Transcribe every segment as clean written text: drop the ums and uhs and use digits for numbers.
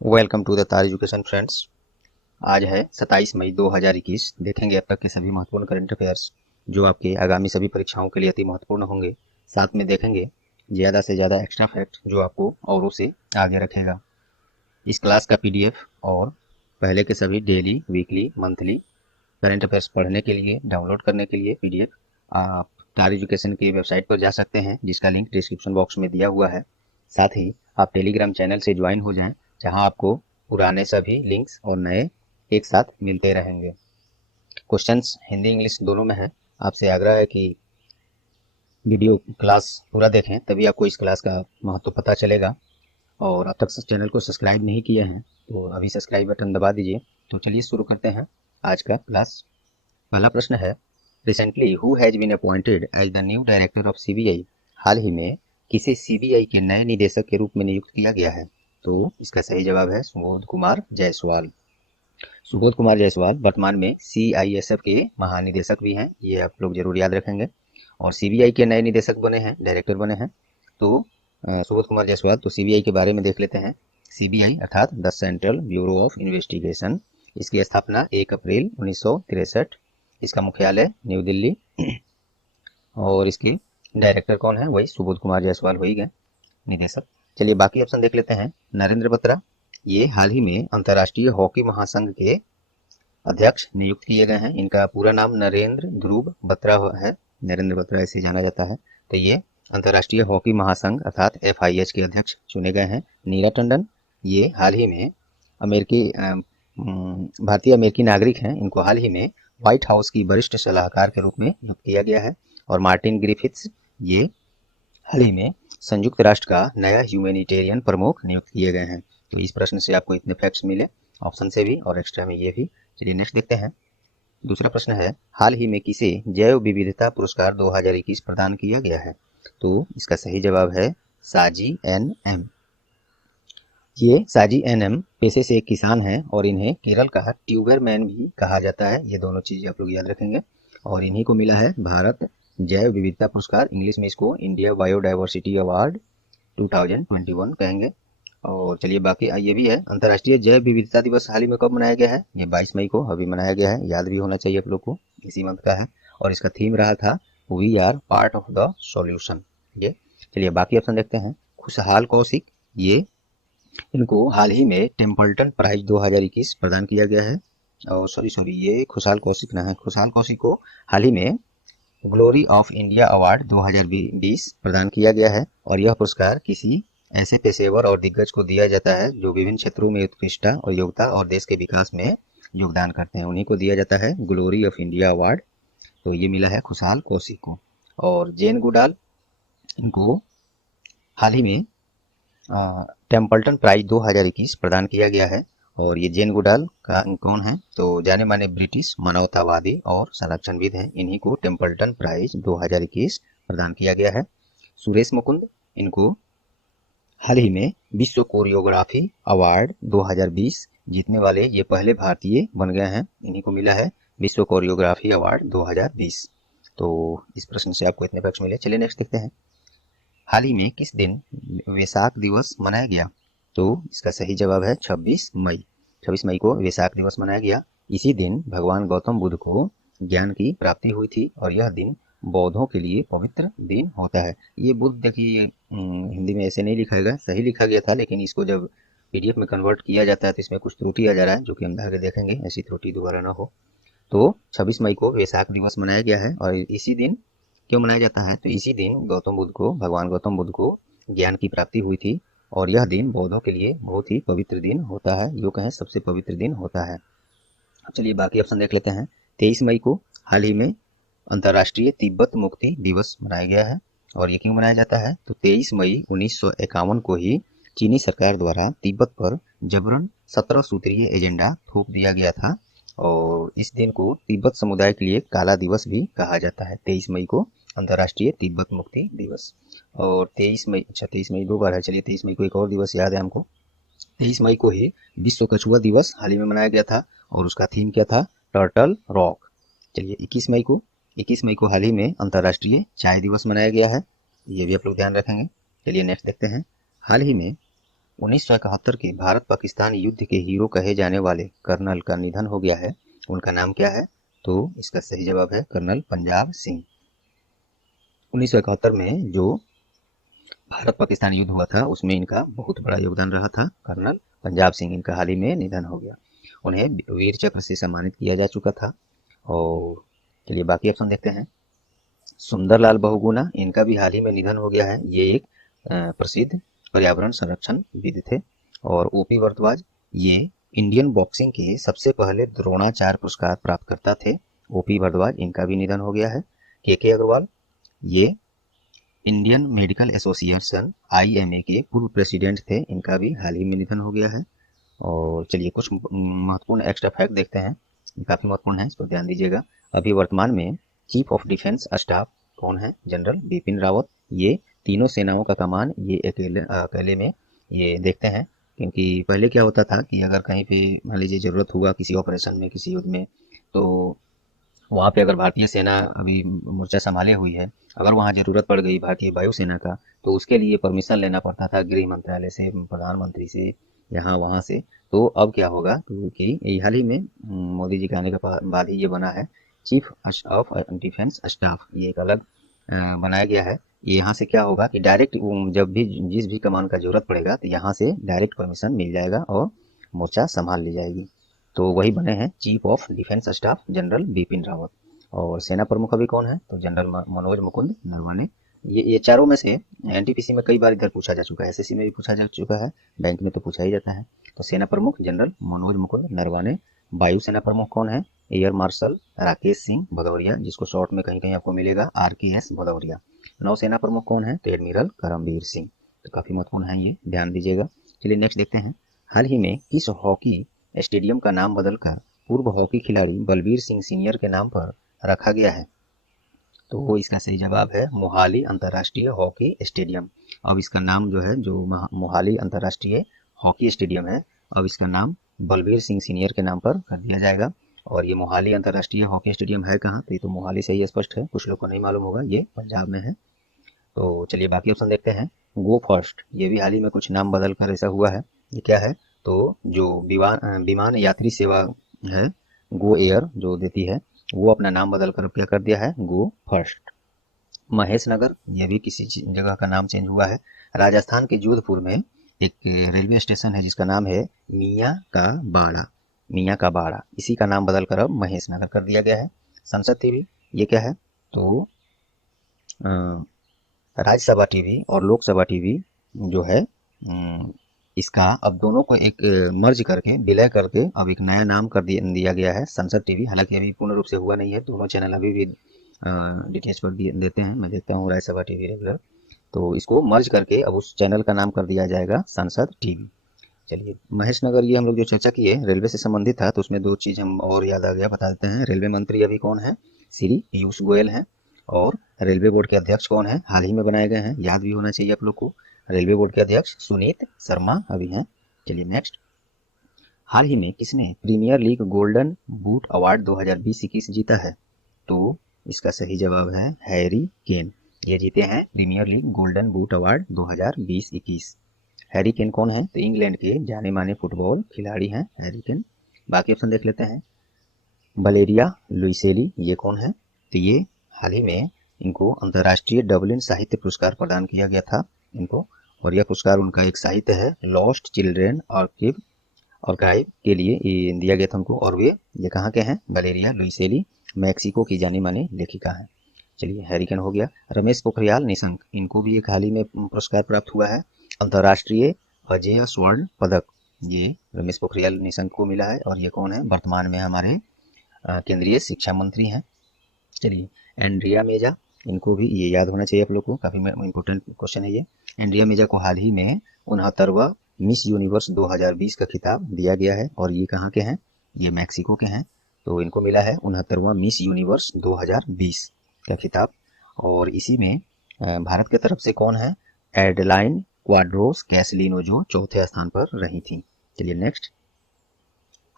Welcome to the तार education friends. आज है 27 मई 2021। देखेंगे अब तक के सभी महत्वपूर्ण करंट अफेयर्स जो आपके आगामी सभी परीक्षाओं के लिए अति महत्वपूर्ण होंगे। साथ में देखेंगे ज़्यादा से ज़्यादा एक्स्ट्रा फैक्ट जो आपको औरों से आगे रखेगा। इस क्लास का पीडीएफ और पहले के सभी daily, weekly, monthly current affairs पढ़ने के लिए, डाउनलोड करने के लिए पीडीएफ आप तार एजुकेशन की वेबसाइट पर जा सकते हैं, जिसका लिंक डिस्क्रिप्शन बॉक्स में दिया हुआ है। साथ ही आप टेलीग्राम चैनल से ज्वाइन हो जाएं, जहां आपको पुराने सभी लिंक्स और नए एक साथ मिलते रहेंगे। क्वेश्चंस हिंदी इंग्लिश दोनों में है। आपसे आग्रह है कि वीडियो क्लास पूरा देखें, तभी आपको इस क्लास का महत्व पता चलेगा। और अब तक चैनल को सब्सक्राइब नहीं किए हैं तो अभी सब्सक्राइब बटन दबा दीजिए। तो चलिए शुरू करते हैं आज का क्लास। पहला प्रश्न है, recently who has been appointed as the new director of CBI. हाल ही में किसे सीबीआई के नए निदेशक के रूप में नियुक्त किया गया है? तो इसका सही जवाब है सुबोध कुमार जायसवाल। सुबोध कुमार जायसवाल वर्तमान में सीआईएसएफ के महानिदेशक भी हैं, ये आप लोग जरूर याद रखेंगे। और सीबीआई के नए निदेशक बने हैं, डायरेक्टर बने हैं। तो सुबोध कुमार जायसवाल। तो सीबीआई के बारे में देख लेते हैं। सीबीआई अर्थात the central bureau of investigation, इसकी स्थापना 1 अप्रैल 1963। इसका मुख्यालय न्यू दिल्ली। और इसके डायरेक्टर कौन है? वही सुबोध कुमार जायसवाल हो ही गए निदेशक। चलिए बाकी ऑप्शन देख लेते हैं। नरेंद्र बत्रा, ये हाल ही में अंतर्राष्ट्रीय हॉकी महासंघ के अध्यक्ष नियुक्त किए गए हैं। इनका पूरा नाम नरेंद्र ध्रुव बत्रा है, नरेंद्र बत्रा ऐसे जाना जाता है। तो ये अंतर्राष्ट्रीय हॉकी महासंघ अर्थात FIH के अध्यक्ष चुने गए हैं। नीरा टंडन, ये हाल ही में भारतीय अमेरिकी नागरिक हैं। इनको हाल ही में व्हाइट हाउस की वरिष्ठ सलाहकार के रूप में नियुक्त किया गया है। और मार्टिन ग्रिफिथ्स, ये हाल ही में संयुक्त राष्ट्र का नया ह्यूमैनिटेरियन प्रमुख नियुक्त किए गए हैं। तो इस प्रश्न से आपको इतने फैक्ट्स मिले, ऑप्शन से भी और एक्स्ट्रा में ये भी। चलिए नेक्स्ट देखते हैं। दूसरा प्रश्न है, हाल ही में किसे जैव विविधता पुरस्कार 2021 प्रदान किया गया है? तो इसका सही जवाब है साजी NM। ये साजी NM पेशे से एक किसान हैं और इन्हें केरल का ट्यूबर मैन भी कहा जाता है। ये दोनों चीजें आप लोग याद रखेंगे। और इन्हीं को मिला है भारत जैव विविधता पुरस्कार, इंग्लिश में इसको इंडिया बायोडाइवर्सिटी अवार्ड 2021 कहेंगे। और चलिए बाकी ये भी है, अंतर्राष्ट्रीय जैव विविधता दिवस हाल ही में कब मनाया गया है? ये 22 मई को अभी मनाया गया है, याद भी होना चाहिए आप लोग को, इसी मंथ का है। और इसका थीम रहा था we are part of the solution. ये चलिए बाकी ऑप्शन देखते हैं। खुशहाल कौशिक, ये इनको हाल ही में टेम्पल्टन प्राइज 2021 प्रदान किया गया है। और सॉरी ये खुशहाल कौशिक ना है, खुशहाल कौशिक को हाल ही में ग्लोरी ऑफ इंडिया अवार्ड 2020 प्रदान किया गया है। और यह पुरस्कार किसी ऐसे पेशेवर और दिग्गज को दिया जाता है जो विभिन्न क्षेत्रों में उत्कृष्टता और योग्यता और देश के विकास में योगदान करते हैं, उन्हीं को दिया जाता है ग्लोरी ऑफ इंडिया अवार्ड। तो ये मिला है खुशहाल कौशिक को। और जेन गुडाल, इनको हाल ही में टेम्पल्टन प्राइज 2021 प्रदान किया गया है। और ये जेन गुडाल का कौन है? तो जाने माने ब्रिटिश मानवतावादी और संरक्षणविद हैं। इन्हीं को टेम्पल्टन प्राइज 2021 प्रदान किया गया है। सुरेश मुकुंद, इनको हाल ही में विश्व कोरियोग्राफी अवार्ड 2020 जीतने वाले ये पहले भारतीय बन गए हैं। इन्हीं को मिला है विश्व कोरियोग्राफी अवार्ड 2020। तो इस प्रश्न से आपको इतने फैक्ट्स मिले। चलिए नेक्स्ट देखते हैं। हाल ही में किस दिन वैसाख दिवस मनाया गया? तो इसका सही जवाब है 26 मई। 26 मई को वैसाख दिवस मनाया गया। इसी दिन भगवान गौतम बुद्ध को ज्ञान की प्राप्ति हुई थी और यह दिन बौद्धों के लिए पवित्र दिन होता है। ये बुद्ध देखिए हिंदी में ऐसे नहीं लिखा गया, सही लिखा गया था, लेकिन इसको जब PDF में कन्वर्ट किया जाता है तो इसमें कुछ त्रुटि आ जा रहा है, जो कि हम आगे देखेंगे, ऐसी त्रुटि दोबारा ना हो। तो 26 मई को वैसाख दिवस मनाया गया है। और इसी दिन क्यों मनाया जाता है? तो इसी दिन भगवान गौतम बुद्ध को ज्ञान की प्राप्ति हुई थी और यह दिन बौद्धों के लिए बहुत ही पवित्र दिन होता है, यूँ कहें सबसे पवित्र दिन होता है। चलिए बाकी ऑप्शन देख लेते हैं। 23 मई को हाल ही में अंतर्राष्ट्रीय तिब्बत मुक्ति दिवस मनाया गया है। और ये क्यों मनाया जाता है? तो 23 मई 1951 को ही चीनी सरकार द्वारा तिब्बत पर जबरन 17 सूत्रीय एजेंडा थोप दिया गया था। और इस दिन को तिब्बत समुदाय के लिए काला दिवस भी कहा जाता है। 23 मई को अंतर्राष्ट्रीय तिब्बत मुक्ति दिवस। और 23 मई, अच्छा 23 मई 2 बार है। चलिए 23 मई को एक और दिवस याद है हमको, 23 मई को ही विश्व कछुआ दिवस हाल ही में मनाया गया था। और उसका थीम क्या था? Turtle rock. चलिए 21 मई को हाल ही में अंतर्राष्ट्रीय चाय दिवस मनाया गया है, ये भी आप लोग ध्यान रखेंगे। चलिए नेक्स्ट देखते हैं। हाल ही में 1971 के भारत पाकिस्तान युद्ध के हीरो कहे जाने वाले कर्नल का निधन हो गया है, उनका नाम क्या है? तो इसका सही जवाब है कर्नल पंजाब सिंह। 1971 में जो भारत पाकिस्तान युद्ध हुआ था उसमें इनका बहुत बड़ा योगदान रहा था, कर्नल पंजाब सिंह। इनका हाल ही में निधन हो गया। उन्हें वीर चक्र से सम्मानित किया जा चुका था। और चलिए बाकी ऑप्शन देखते हैं। सुंदरलाल बहुगुणा, इनका भी हाल ही में निधन हो गया है। ये एक प्रसिद्ध पर्यावरण संरक्षणविद थे। और ओपी भारद्वाज, ये इंडियन बॉक्सिंग के सबसे पहले द्रोणाचार्य पुरस्कार प्राप्तकर्ता थे। ओपी भारद्वाज, इनका भी निधन हो गया है। के अग्रवाल, ये इंडियन मेडिकल एसोसिएशन IMA के पूर्व प्रेसिडेंट थे, इनका भी हाल ही में निधन हो गया है। और चलिए कुछ महत्वपूर्ण एक्स्ट्रा फैक्ट देखते हैं, काफ़ी महत्वपूर्ण है, इस पर ध्यान दीजिएगा। अभी वर्तमान में चीफ ऑफ डिफेंस स्टाफ कौन है? जनरल बिपिन रावत। ये तीनों सेनाओं का कमान ये अकेले में ये देखते हैं। क्योंकि पहले क्या होता था कि अगर कहीं पे मान लीजिए ज़रूरत हुआ किसी ऑपरेशन में, किसी युद्ध में, तो वहाँ पे अगर भारतीय सेना अभी मोर्चा संभाले हुई है, अगर वहाँ ज़रूरत पड़ गई भारतीय वायुसेना का, तो उसके लिए परमिशन लेना पड़ता था गृह मंत्रालय से, प्रधानमंत्री से, यहाँ वहाँ से। तो अब क्या होगा कि हाल ही में मोदी जी के आने के बाद ही ये बना है चीफ ऑफ डिफेंस स्टाफ, ये एक अलग बनाया गया है। यहाँ से क्या होगा कि डायरेक्ट जब भी जिस भी कमान का जरूरत पड़ेगा तो यहाँ से डायरेक्ट परमिशन मिल जाएगा और मोर्चा संभाल ली जाएगी। तो वही बने हैं chief of defence staff general Bipin Rawat. और सेना प्रमुख अभी कौन है? तो जनरल मनोज मुकुंद नरवणे। ये चारों में से NTPC में कई बार इधर पूछा जा चुका है, SSC में भी पूछा जा चुका है, बैंक में तो पूछा ही जाता है। तो सेना प्रमुख जनरल मनोज मुकुंद नरवणे। वायुसेना प्रमुख कौन है? एयर मार्शल राकेश सिंह भदौरिया, जिसको शॉर्ट में कहीं कहीं आपको मिलेगा RKS भदौरिया। नौसेना प्रमुख कौन है? तो एडमिरल करमबीर सिंह। तो काफी महत्वपूर्ण है, ये ध्यान दीजिएगा। चलिए नेक्स्ट देखते हैं। हाल ही में किस हॉकी स्टेडियम का नाम बदलकर पूर्व हॉकी खिलाड़ी बलबीर सिंह सीनियर के नाम पर रखा गया है? तो इसका सही जवाब है मोहाली अंतर्राष्ट्रीय हॉकी स्टेडियम। अब इसका नाम जो है, जो मोहाली अंतर्राष्ट्रीय हॉकी स्टेडियम है, अब इसका नाम बलबीर सिंह सीनियर के नाम पर कर दिया जाएगा। और ये मोहाली अंतर्राष्ट्रीय हॉकी स्टेडियम है कहाँ? तो ये तो मोहाली से ही स्पष्ट है, कुछ लोग को नहीं मालूम होगा, ये पंजाब में है। तो चलिए बाकी ऑप्शन देखते हैं। गो फर्स्ट, ये भी हाल ही में कुछ नाम बदल कर ऐसा हुआ है, ये क्या है? तो जो विमान यात्री सेवा है, गो एयर जो देती है, वो अपना नाम बदल कर क्या कर दिया है? गो फर्स्ट। महेश नगर, ये भी किसी जगह का नाम चेंज हुआ है। राजस्थान के जोधपुर में एक रेलवे स्टेशन है जिसका नाम है मियाँ का बाड़ा। मियाँ का बाड़ा, इसी का नाम बदल कर अब महेश नगर कर दिया गया है। संसद टीवी, ये क्या है? तो राज्यसभा टीवी और लोकसभा टीवी जो है, इसका अब दोनों को एक मर्ज करके, विलय करके अब एक नया नाम कर दिया गया है संसद टीवी। हालांकि अभी पूर्ण रूप से हुआ नहीं है, दोनों चैनल अभी भी DTH पर देते हैं, मैं देखता हूँ राज्यसभा टीवी रेगुलर। तो इसको मर्ज करके अब उस चैनल का नाम कर दिया जाएगा संसद टीवी। चलिए महेश नगर, ये हम लोग जो चर्चा किए रेलवे से संबंधित था, तो उसमें दो चीज हम और याद आ गया, बता देते हैं। रेलवे मंत्री अभी कौन है? श्री पीयूष गोयल हैं। और रेलवे बोर्ड के अध्यक्ष कौन है? हाल ही में बनाए गए हैं, याद भी होना चाहिए आप लोग को। रेलवे बोर्ड के अध्यक्ष सुनीत शर्मा अभी हैं। चलिए नेक्स्ट। हाल ही में किसने Premier League Golden Boot award 2020-21 जीता है? तो इसका सही जवाब है हैरी केन। ये जीते हैं Premier League Golden Boot award 2020-21। Harry Kane कौन है? तो इंग्लैंड के जाने माने फुटबॉल खिलाड़ी हैं हैरी केन। बाकी ऑप्शन देख लेते हैं। वलेरिया लुइसेली, ये कौन है? तो ये हाल ही में इनको अंतर्राष्ट्रीय डबलिन साहित्य पुरस्कार प्रदान किया गया था इनको। और यह पुरस्कार उनका एक साहित्य है लॉस्ट चिल्ड्रेन आर्काइव के लिए दिया गया था उनको। और ये कहाँ के हैं? वलेरिया लुइसेली मैक्सिको की जानी मानी लेखिका है। चलिए हैरिकन हो गया। रमेश पोखरियाल निशंक, इनको भी एक हाल ही में पुरस्कार प्राप्त हुआ है अंतर्राष्ट्रीय अजेय स्वर्ण पदक, ये रमेश पोखरियाल निशंक को मिला है। और ये कौन है? वर्तमान में हमारे केंद्रीय शिक्षा मंत्री हैं। चलिए एंड्रिया मेजा, इनको भी ये याद होना चाहिए आप लोग को, काफी इंपॉर्टेंट क्वेश्चन है ये। एंड्रिया मेजा को हाल ही में 69वां मिस यूनिवर्स 2020 का खिताब दिया गया है। और ये कहाँ के हैं? ये मैक्सिको के हैं। तो इनको मिला है 69वां मिस यूनिवर्स 2020 का खिताब। और इसी में भारत की तरफ से कौन है? एडलाइन क्वाड्रोस कैसलिनो, जो चौथे स्थान पर रही थी। चलिए नेक्स्ट।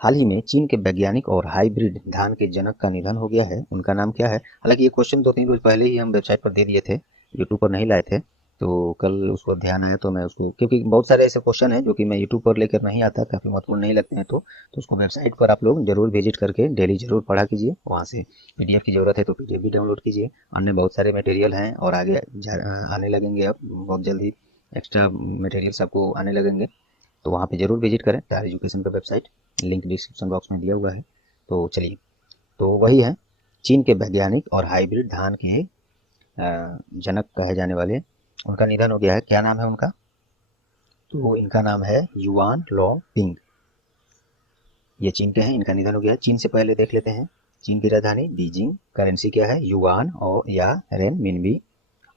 हाल ही में चीन के वैज्ञानिक और हाइब्रिड धान के जनक का निधन हो गया है, उनका नाम क्या है? हालांकि ये क्वेश्चन 2-3 रोज पहले ही हम वेबसाइट पर दे दिए थे, यूट्यूब पर नहीं लाए थे। तो कल उसको ध्यान आया तो मैं उसको, क्योंकि बहुत सारे ऐसे क्वेश्चन हैं जो कि मैं यूट्यूब पर लेकर नहीं आता, काफ़ी महत्वपूर्ण नहीं लगते हैं, तो उसको वेबसाइट पर आप लोग जरूर विजिट करके डेली जरूर पढ़ा कीजिए। वहाँ से पीडीएफ की ज़रूरत है तो पीडीएफ भी डाउनलोड कीजिए। अन्य बहुत सारे मटेरियल हैं और आगे आने लगेंगे, अब बहुत जल्दी एक्स्ट्रा मटेरियल्स आपको आने लगेंगे, तो वहाँ पे ज़रूर विजिट करें स्टार एजुकेशन का वेबसाइट, लिंक डिस्क्रिप्शन बॉक्स में दिया हुआ है। तो चलिए, तो वही है, चीन के वैज्ञानिक और हाइब्रिड धान के जनक कहे जाने वाले, उनका निधन हो गया है। क्या नाम है उनका? तो इनका नाम है युआन लॉन्ग पिंग। ये चीन के हैं, इनका निधन हो गया है। चीन से पहले देख लेते हैं, चीन की राजधानी बीजिंग, करेंसी क्या है? युआन और या रेनमिनबी,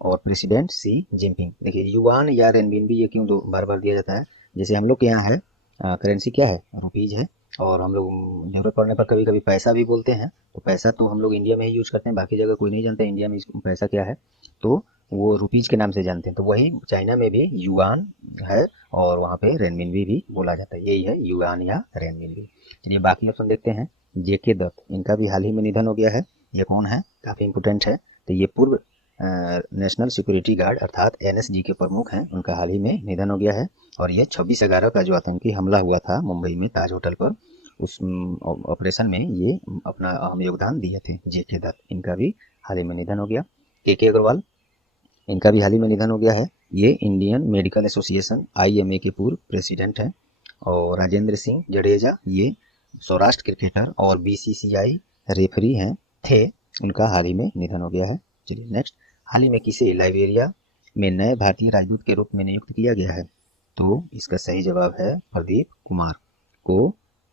और प्रेसिडेंट सी जिनपिंग। देखिए युआन या रेनमिनबी ये क्यों दो बार बार दिया जाता है? जैसे हम लोग के यहाँ है करेंसी क्या है? रुपीज है, और हम लोग जरूरत पड़ने पर कभी कभी पैसा भी बोलते हैं, तो पैसा तो हम लोग इंडिया में ही यूज करते हैं, बाकी जगह कोई नहीं जानता इंडिया में पैसा क्या है, तो वो रुपीज के नाम से जानते हैं। तो वही चाइना में भी युआन है, और वहाँ पे रेनमिनबी भी बोला जाता है, यही है युआन या रेनमिनबी। चलिए बाकी ऑप्शन देखते हैं। जेके दत्त, इनका भी हाल ही में निधन हो गया है। ये कौन है? काफी इंपोर्टेंट है। तो ये पूर्व नेशनल सिक्योरिटी गार्ड अर्थात एनएसजी के प्रमुख हैं, उनका हाल ही में निधन हो गया है। और ये 26/11 का जो आतंकी हमला हुआ था मुंबई में ताज होटल पर, उस ऑपरेशन में ये अपना अहम योगदान दिए थे। जेके दत्त, इनका भी हाल ही में निधन हो गया। के अग्रवाल, इनका भी हाल ही में निधन हो गया है। ये इंडियन मेडिकल एसोसिएशन आईएमए के पूर्व प्रेसिडेंट हैं। और राजेंद्र सिंह जडेजा, ये सौराष्ट्र क्रिकेटर और बीसीसीआई रेफरी हैं थे, उनका हाल ही में निधन हो गया है। चलिए नेक्स्ट, हाल ही में किसे लाइबेरिया में नए भारतीय राजदूत के रूप में नियुक्त किया गया है? तो इसका सही जवाब है प्रदीप कुमार को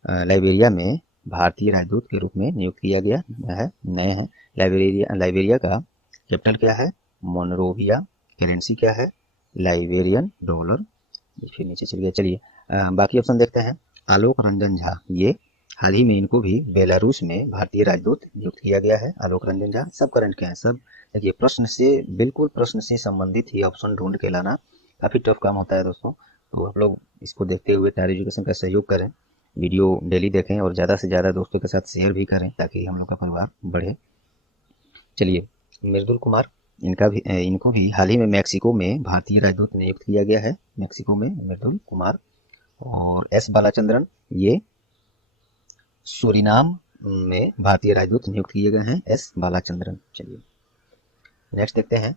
लाइबेरिया में भारतीय राजदूत के रूप में नियुक्त किया गया है, नए हैं। लाइबेरिया का कैपिटल क्या है? मोनरोविया। करेंसी क्या है? Liberian dollar. फिर नीचे चल गया। चलिए बाकी ऑप्शन देखते हैं। आलोक रंजन झा, ये हाल ही में इनको भी बेलारूस में भारतीय राजदूत नियुक्त किया गया है। आलोक रंजन झा, सब करंट के हैं सब। देखिए प्रश्न से, बिल्कुल प्रश्न से संबंधित ही ऑप्शन ढूंढ के लाना काफ़ी टफ काम होता है दोस्तों। तो आप लोग इसको देखते हुए स्टार एजुकेशन का सहयोग करें, वीडियो डेली देखें और ज़्यादा से ज़्यादा दोस्तों के साथ शेयर भी करें ताकि हम लोग का परिवार बढ़े। चलिए मृदुल कुमार, इनको भी हाल ही में मैक्सिको में भारतीय राजदूत नियुक्त किया गया है, मैक्सिको में मृदुल कुमार। और एस बालाचंद्रन, ये सूरीनाम में भारतीय राजदूत नियुक्त किए गए हैं, एस बालाचंद्रन। चलिए नेक्स्ट देखते हैं।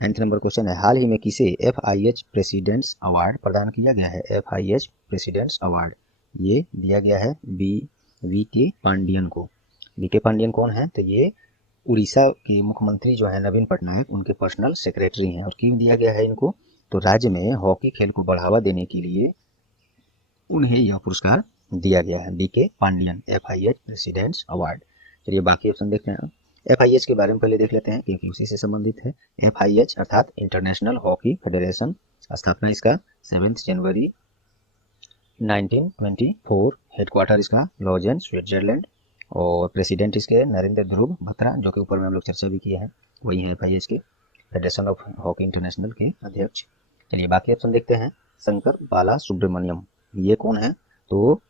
9th नंबर क्वेश्चन है, हाल ही में किसे FIH प्रेसिडेंट्स अवार्ड प्रदान किया गया है? FIH प्रेसिडेंट्स अवार्ड ये दिया गया है वी के पांडियन को। वी के पांडियन कौन है? तो ये उड़ीसा के मुख्यमंत्री जो है नवीन पटनायक, उनके पर्सनल सेक्रेटरी हैं। और क्यों दिया गया है इनको? तो राज्य में हॉकी खेल को बढ़ावा देने के लिए उन्हें यह पुरस्कार दिया गया है, BK Pandian FIH President's award. चलिए बाकी ऑप्शन देखते हैं। FIH के बारे में पहले देख लेते हैं क्योंकि उसी से संबंधित है। FIH अर्थात इंटरनेशनल हॉकी फेडरेशन, स्थापना इसका 7 जनवरी 1924, हेडक्वार्टर इसका लॉजेन स्विट्जरलैंड, और प्रेसिडेंट इसके नरेंद्र ध्रुव बत्रा, जो कि ऊपर में हम लोग चर्चा भी किए हैं, वही है FIH के, फेडरेशन ऑफ हॉकी इंटरनेशनल के अध्यक्ष। चलिए बाकी ऑप्शन देखते हैं। शंकर बाला सुब्रमण्यम, ये कौन है? तो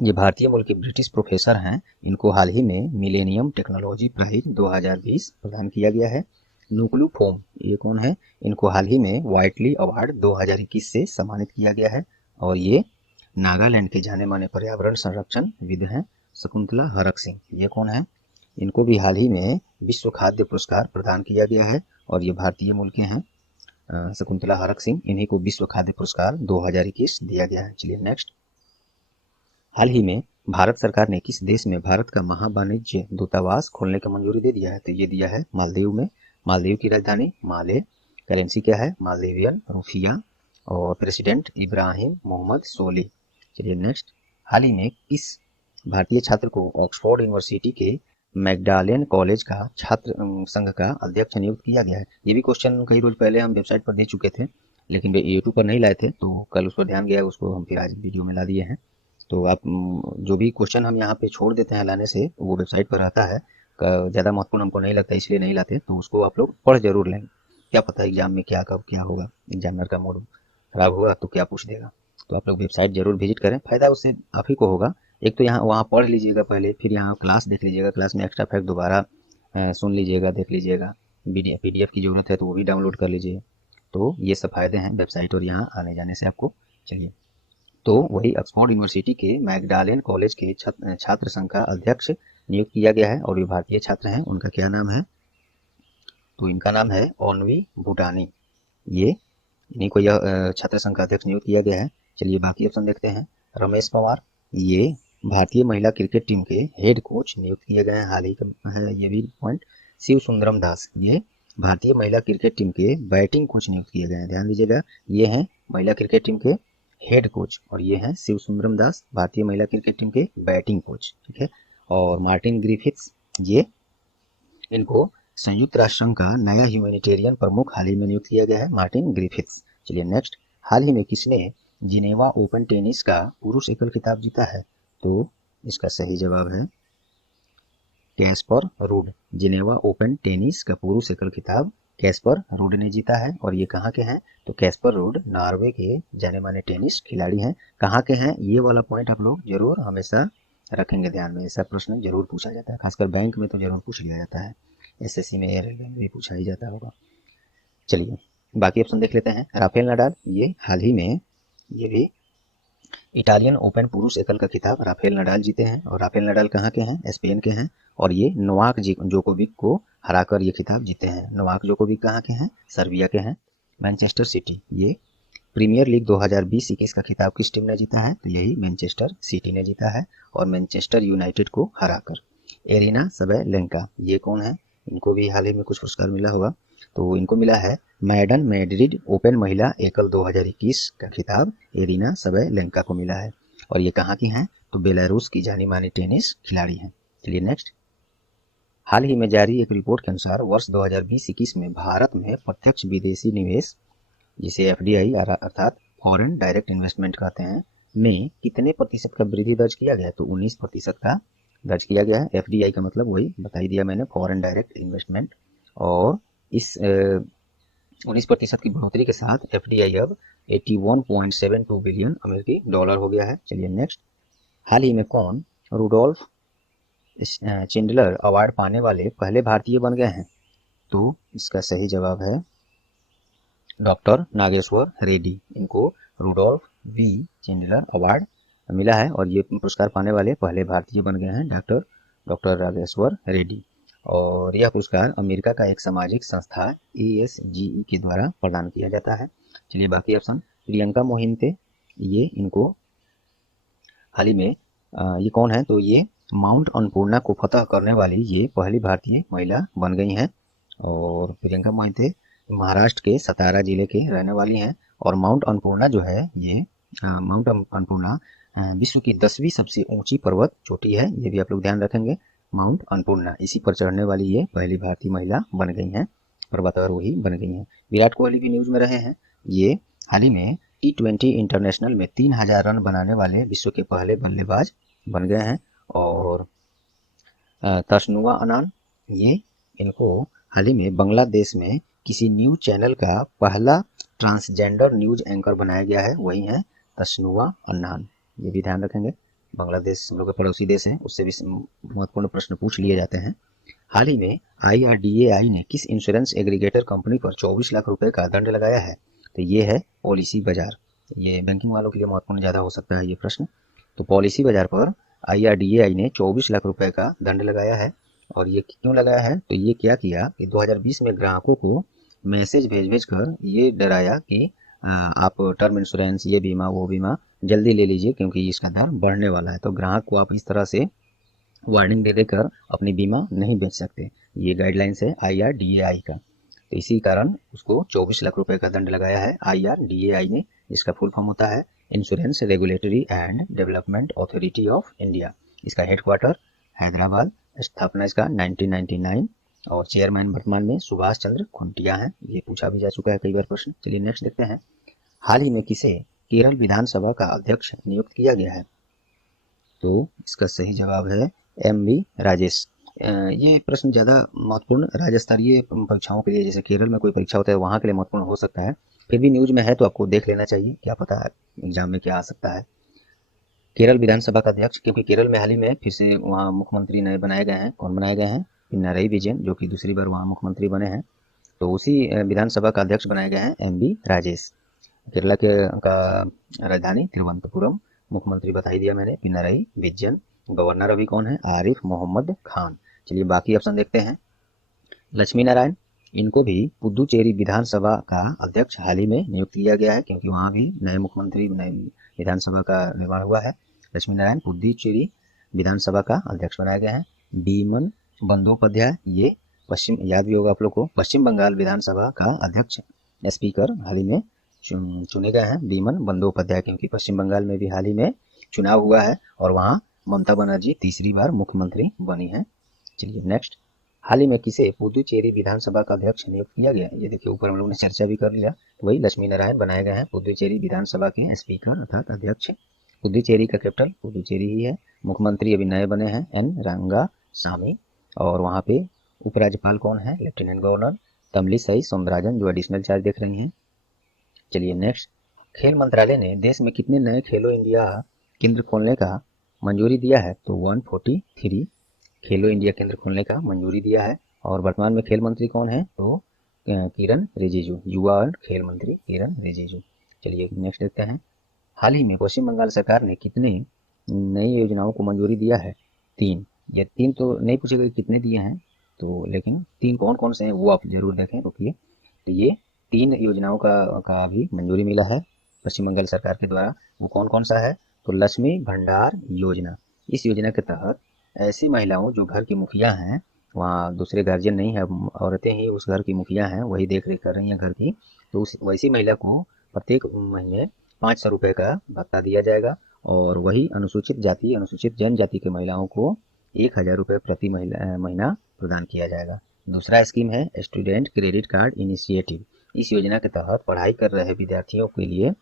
ये भारतीय मूल के ब्रिटिश प्रोफेसर हैं, इनको हाल ही में मिलेनियम टेक्नोलॉजी प्राइज 2020 प्रदान किया गया है। नुक्लू फोम, ये कौन है? इनको हाल ही में वाइटली अवार्ड 2021 से सम्मानित किया गया है। और ये नागालैंड के जाने माने पर्यावरण संरक्षण विद हैं, शकुंतला हरक सिंह, ये कौन है? इनको भी हाल ही में विश्व खाद्य पुरस्कार प्रदान किया गया है, और ये भारतीय मूल के हैं, शकुंतला हरक सिंह, इन्हीं को विश्व खाद्य पुरस्कार 2021 दिया गया है। चलिए नेक्स्ट, हाल ही में भारत सरकार ने किस देश में भारत का महावाणिज्य दूतावास खोलने की मंजूरी दे दिया है? तो ये दिया है मालदीव में। मालदीव की राजधानी माले, करेंसी क्या है? मालदीवियन रुपया, और प्रेसिडेंट इब्राहिम मोहम्मद सोली। चलिए नेक्स्ट, हाल ही में किस भारतीय छात्र को ऑक्सफोर्ड यूनिवर्सिटी के मैगडालेन कॉलेज का छात्र संघ का अध्यक्ष नियुक्त किया गया है? ये भी क्वेश्चन कई रोज पहले हम वेबसाइट पर दे चुके थे, लेकिन वे यूट्यूब पर नहीं लाए थे, तो कल उस पर ध्यान गया, उसको हम फिर आज वीडियो में ला दिए हैं। तो आप जो भी क्वेश्चन हम यहाँ पे छोड़ देते हैं लाने से, वो वेबसाइट पर रहता है, ज़्यादा महत्वपूर्ण हमको नहीं लगता इसलिए नहीं लाते, तो उसको आप लोग पढ़ जरूर लें। क्या पता एग्जाम में क्या कब क्या होगा, एग्जामिनर का मूड खराब हुआ तो क्या पूछ देगा। तो आप लोग वेबसाइट जरूर विजिट करें, फायदा उससे आप ही को होगा, एक तो यहाँ वहाँ पढ़ लीजिएगा पहले, फिर यहाँ क्लास देख लीजिएगा, क्लास में एक्स्ट्रा फैक्ट दोबारा सुन लीजिएगा, देख लीजिएगा। PDF की ज़रूरत है तो वो भी डाउनलोड कर लीजिए। तो ये सब फ़ायदे हैं वेबसाइट और यहाँ आने जाने से आपको। चलिए, तो वही ऑक्सफोर्ड यूनिवर्सिटी के मैकडॉलेन कॉलेज के छात्र संघ का अध्यक्ष नियुक्त किया गया है और ये भारतीय छात्र हैं। उनका क्या नाम है? तो इनका नाम है ओनवी भूटानी। ये इन्हीं को यह छात्र संघ का अध्यक्ष नियुक्त किया गया है। चलिए बाकी ऑप्शन देखते हैं। रमेश पवार, ये भारतीय महिला क्रिकेट टीम के हेड कोच नियुक्त किए गए हैं, हाल ही का है ये भी पॉइंट। शिव सुंदरम दास, ये भारतीय महिला क्रिकेट टीम के बैटिंग कोच नियुक्त किए गए हैं, ध्यान दीजिएगा। ये हैं महिला क्रिकेट टीम के हेड कोच और ये हैं शिव सुंदरम दास, भारतीय महिला क्रिकेट टीम के बैटिंग कोच, ठीक है। और मार्टिन ग्रिफिथ्स, ये इनको संयुक्त राष्ट्र संघ का नया ह्यूमैनिटेरियन प्रमुख हाल ही में नियुक्त किया गया है, मार्टिन ग्रिफिथ्स। चलिए नेक्स्ट, हाल ही में किसने जिनेवा ओपन टेनिस का पुरुष एकल खिताब जीता है? तो इसका सही जवाब है Caspar rude. Geneva open tennis का पुरुष एकल खिताब कैस्पर रूड ने जीता है। और ये कहाँ के हैं? तो कैस्पर रूड नॉर्वे के जाने माने टेनिस खिलाड़ी हैं। कहाँ के हैं? ये वाला पॉइंट आप लोग जरूर हमेशा रखेंगे ध्यान में, ऐसा प्रश्न जरूर पूछा जाता है, खासकर बैंक में तो जरूर पूछ लिया जाता है, SSC में, रेलवे में भी पूछा ही जाता होगा। चलिए बाकी ऑप्शन देख लेते हैं। राफेल नडाल, ये हाल ही में ये भी इटालियन ओपन पुरुष एकल का खिताब राफेल नडाल जीते हैं। और राफेल नडाल कहाँ के हैं? स्पेन के हैं। और ये नोवाक जोकोविक को हराकर ये खिताब जीते हैं। नोवाक जोकोविक कहाँ के हैं? सर्बिया के हैं। मैनचेस्टर सिटी, ये प्रीमियर लीग 2020-21 का खिताब किस टीम ने जीता है? तो यही मैनचेस्टर सिटी ने जीता है और मैनचेस्टर यूनाइटेड को हराकर। एरिना सबैलेंका, ये कौन है? इनको भी हाल ही में कुछ पुरस्कार मिला होगा। तो इनको मिला है मैडन मैड्रिड ओपन महिला एकल 2021 का खिताब एरिना सबैलेंका को मिला है। और ये कहाँ की हैं? तो बेलारूस की जानी मानी टेनिस खिलाड़ी हैं। चलिए नेक्स्ट, हाल ही में जारी एक रिपोर्ट के अनुसार वर्ष 2020-21 में भारत में प्रत्यक्ष विदेशी निवेश, जिसे FDI अर्थात फॉरेन डायरेक्ट इन्वेस्टमेंट कहते हैं, में कितने प्रतिशत का वृद्धि दर्ज किया गया? तो 19% का दर्ज किया गया है। FDI का मतलब वही बता ही दिया मैंने, फॉरेन डायरेक्ट इन्वेस्टमेंट। और इस 19% की बढ़ोतरी के साथ FDI अब 81.72 बिलियन अमेरिकी डॉलर हो गया है। चलिए नेक्स्ट, हाल ही में कौन रुडोल्फ चिंडलर अवार्ड पाने वाले पहले भारतीय बन गए हैं? तो इसका सही जवाब है डॉक्टर नागेश्वर रेड्डी। इनको रुडोल्फ बी चिंडलर अवार्ड मिला है और ये पुरस्कार पाने वाले पहले भारतीय बन गए हैं, डॉक्टर नागेश्वर रेड्डी। और यह पुरस्कार अमेरिका का एक सामाजिक संस्था ASGE के द्वारा प्रदान किया जाता है। चलिए बाकी ऑप्शन, प्रियंका मोहिते, ये इनको हाल ही में ये कौन है? तो ये माउंट अन्नपूर्णा को फतह करने वाली ये पहली भारतीय महिला बन गई हैं। और प्रियंका मोहिते महाराष्ट्र के सतारा जिले के रहने वाली हैं। और माउंट अन्नपूर्णा जो है, ये माउंट अन्नपूर्णा विश्व की 10वीं सबसे ऊंची पर्वत चोटी है, ये भी आप लोग ध्यान रखेंगे। माउंट अन्नपूर्णा, इसी पर चढ़ने वाली ये पहली भारतीय महिला बन गई हैं, पर्वतारोही बन गई हैं। विराट कोहली भी न्यूज में रहे हैं। ये हाल ही में T20 इंटरनेशनल में 3000 रन बनाने वाले विश्व के पहले बल्लेबाज बन गए हैं। और तस्नुआ अनान, ये इनको हाल ही में बांग्लादेश में किसी न्यूज चैनल का पहला ट्रांसजेंडर न्यूज एंकर बनाया गया है, वही है तस्नुआ अनान, ये भी ध्यान रखेंगे। बांग्लादेश हम लोग का पड़ोसी देश है, उससे भी महत्वपूर्ण प्रश्न पूछ लिए जाते हैं। हाल ही में IRDAI ने किस इंश्योरेंस एग्रीगेटर कंपनी पर 24 लाख रुपए का दंड लगाया है? तो ये है पॉलिसी बाजार। ये बैंकिंग वालों के लिए महत्वपूर्ण ज़्यादा हो सकता है ये प्रश्न। तो पॉलिसी बाजार पर IRDAI ने 24 लाख रुपए का दंड लगाया है। और ये क्यों लगाया है? तो ये क्या किया कि 2020 में ग्राहकों को मैसेज भेज कर ये डराया कि आप टर्म इंश्योरेंस, ये बीमा वो बीमा जल्दी ले लीजिए क्योंकि इसका दर बढ़ने वाला है। तो ग्राहक को आप इस तरह से वार्निंग दे देकर अपनी बीमा नहीं बेच सकते। ये गाइडलाइंस है IRDAI का। तो इसी कारण उसको 24 लाख रुपए का दंड लगाया है IRDAI ने, जिसका फुल फॉर्म होता है insurance regulatory and development authority of India. इसका हेडक्वार्टर हैदराबाद, स्थापना इसका 1999 और चेयरमैन वर्तमान में सुभाष चंद्र खुंटिया हैं। ये पूछा भी जा चुका है कई बार प्रश्न। चलिए नेक्स्ट देखते हैं, हाल ही में किसे केरल विधानसभा का अध्यक्ष नियुक्त किया गया है? तो इसका सही जवाब है MV राजेश। ये प्रश्न ज़्यादा महत्वपूर्ण राज्य स्तरीय परीक्षाओं के लिए, जैसे केरल में कोई परीक्षा होता है वहाँ के लिए महत्वपूर्ण हो सकता है, फिर भी न्यूज में है तो आपको देख लेना चाहिए, क्या पता है एग्जाम में क्या आ सकता है। केरल विधानसभा का अध्यक्ष, क्योंकि केरल में हाल ही में फिर से वहाँ मुख्यमंत्री नए बनाए गए हैं। कौन बनाए गए हैं? पिनाराई विजयन, जो कि दूसरी बार वहाँ मुख्यमंत्री बने हैं। तो उसी विधानसभा का अध्यक्ष बनाए गए हैं एमबी राजेश। केरला के का राजधानी तिरुवनंतपुरम। मुख्यमंत्री बता ही दिया मैंने, पिनाराई विजयन। गवर्नर अभी कौन है? आरिफ मोहम्मद खान। चलिए बाकी ऑप्शन देखते हैं। लक्ष्मी नारायण, इनको भी पुदुचेरी विधानसभा का अध्यक्ष हाल ही में नियुक्त किया गया है, क्योंकि वहाँ भी नए मुख्यमंत्री नए विधानसभा का निर्माण हुआ है। लक्ष्मी नारायण पुदुचेरी विधानसभा का अध्यक्ष बनाए गए हैं। बीमन बंदोपाध्याय, ये याद भी होगा आप लोग को, पश्चिम बंगाल विधानसभा का अध्यक्ष स्पीकर हाल ही में चुने गए हैं बीमन बंदोपाध्याय, क्योंकि पश्चिम बंगाल में भी हाल ही में चुनाव हुआ है और वहाँ ममता बनर्जी तीसरी बार मुख्यमंत्री बनी है। चलिए नेक्स्ट, हाल ही में किसे पुदुचेरी विधानसभा का अध्यक्ष नियुक्त किया गया? ये देखिए ऊपर हम लोग ने चर्चा भी कर लिया, तो वही लक्ष्मी नारायण बनाए गए हैं पुदुचेरी विधानसभा के स्पीकर अर्थात अध्यक्ष। पुदुचेरी का कैपिटल पुदुचेरी ही है। मुख्यमंत्री अभी नए बने हैं एन रंगासामी, और वहाँ पे उपराज्यपाल कौन है? लेफ्टिनेंट गवर्नर तमिलिसाई सौंदरराजन, जो एडिशनल चार्ज देख रही हैं। चलिए नेक्स्ट, खेल मंत्रालय ने देश में कितने नए खेलो इंडिया केंद्र खोलने का मंजूरी दिया है? तो 143 खेलो इंडिया केंद्र खोलने का मंजूरी दिया है। और वर्तमान में खेल मंत्री कौन है? तो किरण रिजिजू, युवा और खेल मंत्री किरण रिजिजू। चलिए नेक्स्ट देखते हैं, हाल ही में पश्चिम बंगाल सरकार ने कितने नई योजनाओं को मंजूरी दिया है? 3। ये 3 तो नहीं पूछेगा कितने दिए हैं, तो लेकिन 3 कौन कौन से हैं वो आप जरूर देखें, रुकिए। तो ये 3 योजनाओं का भी मंजूरी मिला है पश्चिम बंगाल सरकार के द्वारा। वो कौन कौन सा है? तो लक्ष्मी भंडार योजना। इस योजना के तहत ऐसी महिलाओं जो घर की मुखिया हैं, वहाँ दूसरे गार्जियन नहीं है, औरतें ही उस घर की मुखिया हैं, वही देख रेख कर रही हैं घर की, तो उस वैसी महिला को प्रत्येक महीने 500 रुपये का भत्ता दिया जाएगा। और वही अनुसूचित जाति अनुसूचित जनजाति के महिलाओं को 1000 रुपये प्रति महीना प्रदान किया जाएगा। दूसरा स्कीम है स्टूडेंट क्रेडिट कार्ड इनिशिएटिव। इस योजना के तहत पढ़ाई कर रहे विद्यार्थियों के लिए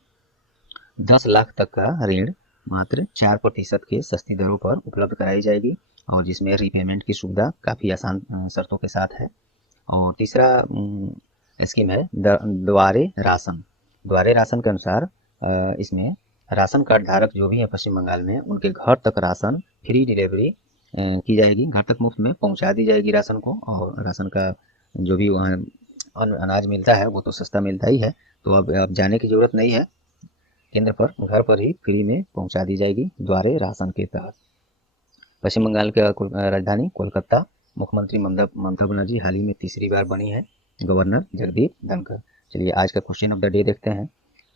10 लाख तक का ऋण मात्र 4% के सस्ती दरों पर उपलब्ध कराई जाएगी, और जिसमें रीपेमेंट की सुविधा काफ़ी आसान शर्तों के साथ है। और तीसरा स्कीम है द्वारे राशन। द्वारे राशन के अनुसार इसमें राशन कार्ड धारक जो भी है पश्चिम बंगाल में, उनके घर तक राशन फ्री डिलीवरी की जाएगी, घर तक मुफ्त में पहुंचा दी जाएगी राशन को। और राशन का जो भी वहाँ अनाज मिलता है वो तो सस्ता मिलता ही है, तो अब जाने की ज़रूरत नहीं है, केंद्र पर घर पर ही फ्री में पहुंचा दी जाएगी द्वारे राशन के तहत। पश्चिम बंगाल के राजधानी कोलकाता, मुख्यमंत्री ममता बनर्जी हाल ही में तीसरी बार बनी है, गवर्नर जगदीप धनखड़। चलिए आज का क्वेश्चन ऑफ द डे देखते हैं,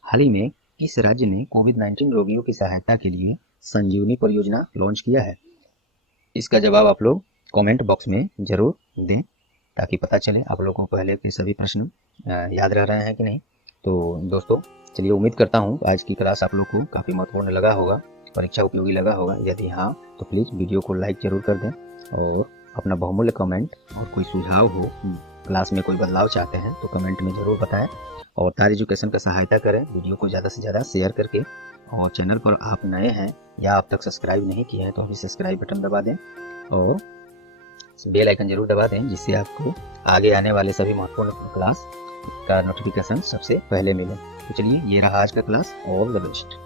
हाल ही में किस राज्य ने कोविड-19 रोगियों की सहायता के लिए संजीवनी परियोजना लॉन्च किया है? इसका जवाब आप लोग कमेंट बॉक्स में जरूर दें, ताकि पता चले आप लोगों को पहले के सभी प्रश्न याद रह रहे हैं कि नहीं। तो दोस्तों चलिए, उम्मीद करता हूँ आज की क्लास आप लोग को काफ़ी महत्वपूर्ण लगा होगा, परीक्षा उपयोगी लगा होगा। यदि हाँ तो प्लीज़ वीडियो को लाइक जरूर कर दें, और अपना बहुमूल्य कमेंट और कोई सुझाव हो, क्लास में कोई बदलाव चाहते हैं तो कमेंट में ज़रूर बताएं। और तार एजुकेशन का सहायता करें वीडियो को ज़्यादा से ज़्यादा शेयर करके। और चैनल पर आप नए हैं या आप तक सब्सक्राइब नहीं किए हैं तो अभी सब्सक्राइब बटन दबा दें, और बेल आइकन जरूर दबा दें, जिससे आपको आगे आने वाले सभी महत्वपूर्ण क्लास का नोटिफिकेशन सबसे पहले मिले। तो चलिए, ये रहा आज का क्लास। All the best.